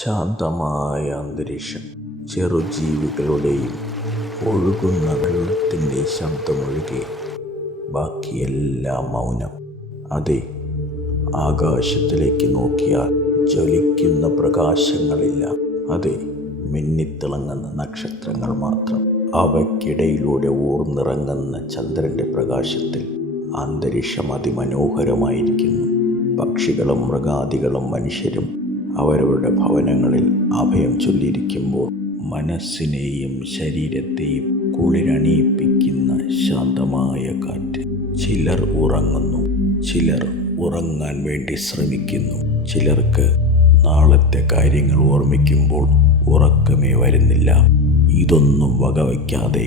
ശാന്തമായ അന്തരീക്ഷം, ചെറുജീവികളുടെയും ഒഴുകുന്ന വെള്ളത്തിൻ്റെ ശബ്ദമൊഴികെ ബാക്കിയെല്ലാം മൗനം. അതെ, ആകാശത്തിലേക്ക് നോക്കിയാൽ ജ്വലിക്കുന്ന പ്രകാശങ്ങളില്ല. അതെ, മിന്നിത്തിളങ്ങുന്ന നക്ഷത്രങ്ങൾ മാത്രം. അവയ്ക്കിടയിലൂടെ ഊർന്നിറങ്ങുന്ന ചന്ദ്രൻ്റെ പ്രകാശത്തിൽ അന്തരീക്ഷം അതിമനോഹരമായിരിക്കുന്നു. പക്ഷികളും മൃഗാദികളും മനുഷ്യരും അവരവരുടെ ഭവനങ്ങളിൽ അഭയം ചൊല്ലിയിരിക്കുമ്പോൾ മനസ്സിനെയും ശരീരത്തെയും കുളിരണിയിപ്പിക്കുന്ന ശാന്തമായ കാറ്റ്. ചിലർ ഉറങ്ങുന്നു, ചിലർ ഉറങ്ങാൻ വേണ്ടി ശ്രമിക്കുന്നു. ചിലർക്ക് നാളത്തെ കാര്യങ്ങൾ ഓർമ്മിക്കുമ്പോൾ ഉറക്കമേ വരുന്നില്ല. ഇതൊന്നും വകവയ്ക്കാതെ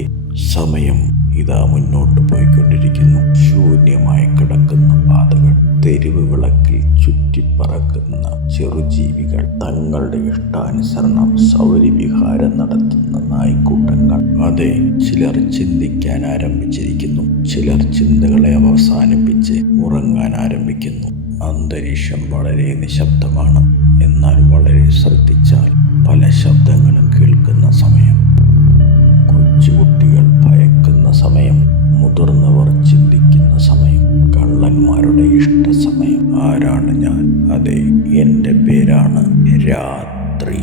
സമയം ഇതാ മുന്നോട്ട് പോയിക്കൊണ്ടിരിക്കുന്നു. ശൂന്യമായി കിടക്കുന്ന പാതകൾ, തെരുവ് വിളക്കിൽ ചുറ്റിപ്പറക്കുന്ന ചെറുജീവികൾ, തങ്ങളുടെ ഇഷ്ടാനുസരണം സൗരവിഹാരം നടത്തുന്ന നായ്ക്കൂട്ടങ്ങൾ. അതെ, ചിലർ ചിന്തിക്കാൻ ആരംഭിച്ചിരിക്കുന്നു, ചിലർ ചിന്തകളെ അവസാനിപ്പിച്ച് ഉറങ്ങാൻ ആരംഭിക്കുന്നു. അന്തരീക്ഷം വളരെ നിശബ്ദമാണ്. എന്നാൽ വളരെ ശ്രദ്ധിച്ചാൽ പല ശബ്ദങ്ങളും കേൾക്കുന്ന സമയം. കൊച്ചുകുട്ടികൾ ഭയക്കുന്ന സമയം, മുതിർന്നവർ ചിന്തിക്കുന്ന സമയം, കള്ളന്മാരുടെ ഇഷ്ട സമയം. ആരാണ് ഞാൻ? അതെ, എൻ്റെ പേരാണ് രാത്രി.